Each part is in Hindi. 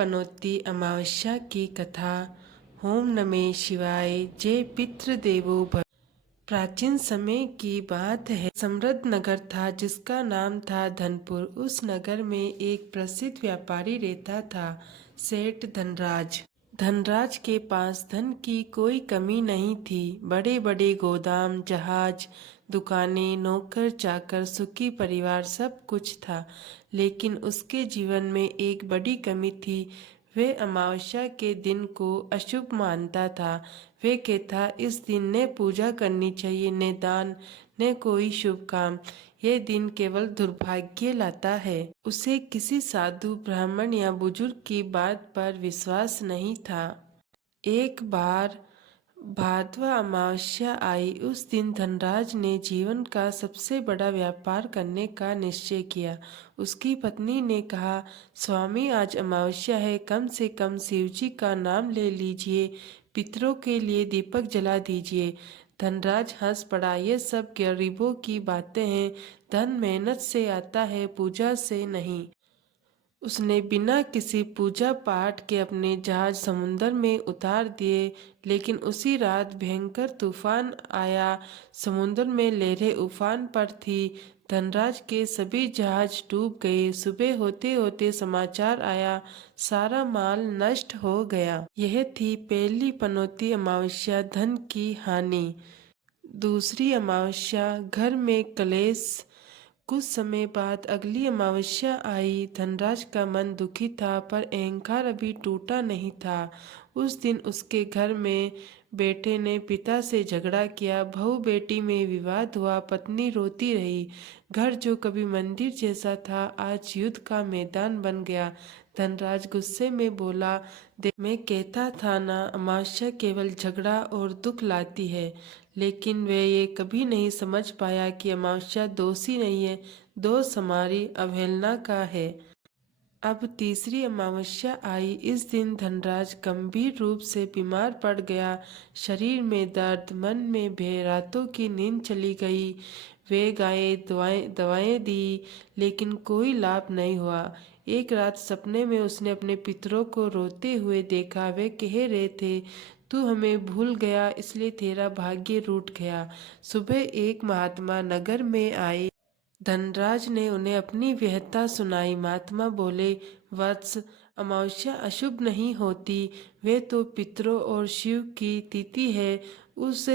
पनौती अमावस्या की कथा। ओम नमः शिवाय। जय पितृदेवो भव। प्राचीन समय की बात है। समृद्ध नगर था जिसका नाम था धनपुर। उस नगर में एक प्रसिद्ध व्यापारी रहता था, सेठ धनराज। धनराज के पास धन की कोई कमी नहीं थी। बड़े बड़े गोदाम, जहाज, दुकानें, नौकर चाकर, सुखी परिवार, सब कुछ था। लेकिन उसके जीवन में एक बड़ी कमी थी। वह अमावस्या के दिन को अशुभ मानता था। वह कहता, इस दिन न पूजा करनी चाहिए, न दान, न कोई शुभ काम। यह दिन केवल दुर्भाग्य लाता है। उसे किसी साधु, ब्राह्मण या बुजुर्ग की बात पर विश्वास नहीं था। एक बार भादवा अमावस्या आई। उस दिन धनराज ने जीवन का सबसे बड़ा व्यापार करने का निश्चय किया। उसकी पत्नी ने कहा, स्वामी आज अमावस्या है, कम से कम शिवजी का नाम ले लीजिए, पितरों के लिए दीपक जला दीजिए। धनराज हंस पड़ा, ये सब गरीबों की बातें हैं। धन मेहनत से आता है, पूजा से नहीं। उसने बिना किसी पूजा पाठ के अपने जहाज समुद्र में उतार दिए। लेकिन उसी रात भयंकर तूफान आया। समुद्र में लहरें उफान पर थी। धनराज के सभी जहाज डूब गए। सुबह होते होते समाचार आया, सारा माल नष्ट हो गया। यह थी पहली पनौती अमावस्या, धन की हानि। दूसरी अमावस्या, घर में कलेश। कुछ समय बाद अगली अमावस्या आई। धनराज का मन दुखी था, पर अहंकार अभी टूटा नहीं था। उस दिन उसके घर में बेटे ने पिता से झगड़ा किया। बहू बेटी में विवाद हुआ। पत्नी रोती रही। घर जो कभी मंदिर जैसा था, आज युद्ध का मैदान बन गया। धनराज गुस्से में बोला, देख, मैं कहता था ना, अमावस्या केवल झगड़ा और दुख लाती है। लेकिन वे ये कभी नहीं समझ पाया कि अमावस्या दोषी नहीं है, दोष हमारी अवहेलना का है। अब तीसरी अमावस्या आई। इस दिन धनराज गंभीर रूप से बीमार पड़ गया। शरीर में दर्द, मन में भय, रातों की नींद चली गई। वे दवाएं दी, लेकिन कोई लाभ नहीं हुआ। एक रात सपने में उसने अपने पितरों को रोते हुए देखा। वे कह रहे थे, तू हमें भूल गया, इसलिए तेरा भाग्य रूठ गया। सुबह एक महात्मा नगर में आए। धनराज ने उन्हें अपनी व्यथा सुनाई। महात्मा बोले, वत्स, अमावस्या अशुभ नहीं होती। वे तो पितरों और शिव की तिथि है। उस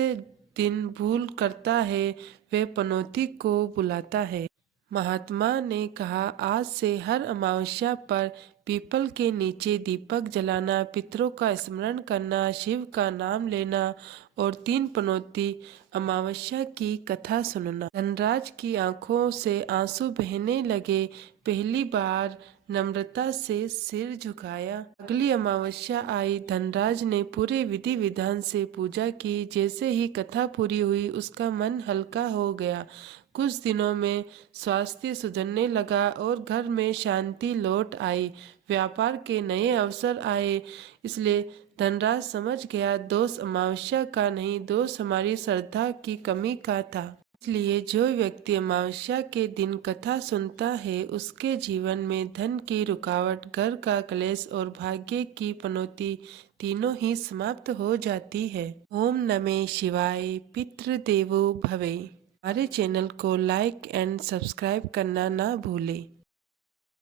दिन भूल करता है, वे पनौती को बुलाता है। महात्मा ने कहा, आज से हर अमावस्या पर पीपल के नीचे दीपक जलाना, पितरों का स्मरण करना, शिव का नाम लेना और 3 पनौती अमावस्या की कथा सुनना। धनराज की आंखों से आंसू बहने लगे। पहली बार नम्रता से सिर झुकाया। अगली अमावस्या आई। धनराज ने पूरे विधि विधान से पूजा की। जैसे ही कथा पूरी हुई, उसका मन हल्का हो गया। कुछ दिनों में स्वास्थ्य सुधरने लगा और घर में शांति लौट आई। व्यापार के नए अवसर आए। इसलिए धनराज समझ गया, दोष अमावस्या का नहीं, दोष हमारी श्रद्धा की कमी का था। इसलिए जो व्यक्ति अमावस्या के दिन कथा सुनता है, उसके जीवन में धन की रुकावट, घर का क्लेश और भाग्य की पनौती तीनों ही समाप्त हो जाती है। ओम नमः शिवाय। पितृदेवो भवे। हमारे चैनल को लाइक एंड सब्सक्राइब करना ना भूलें।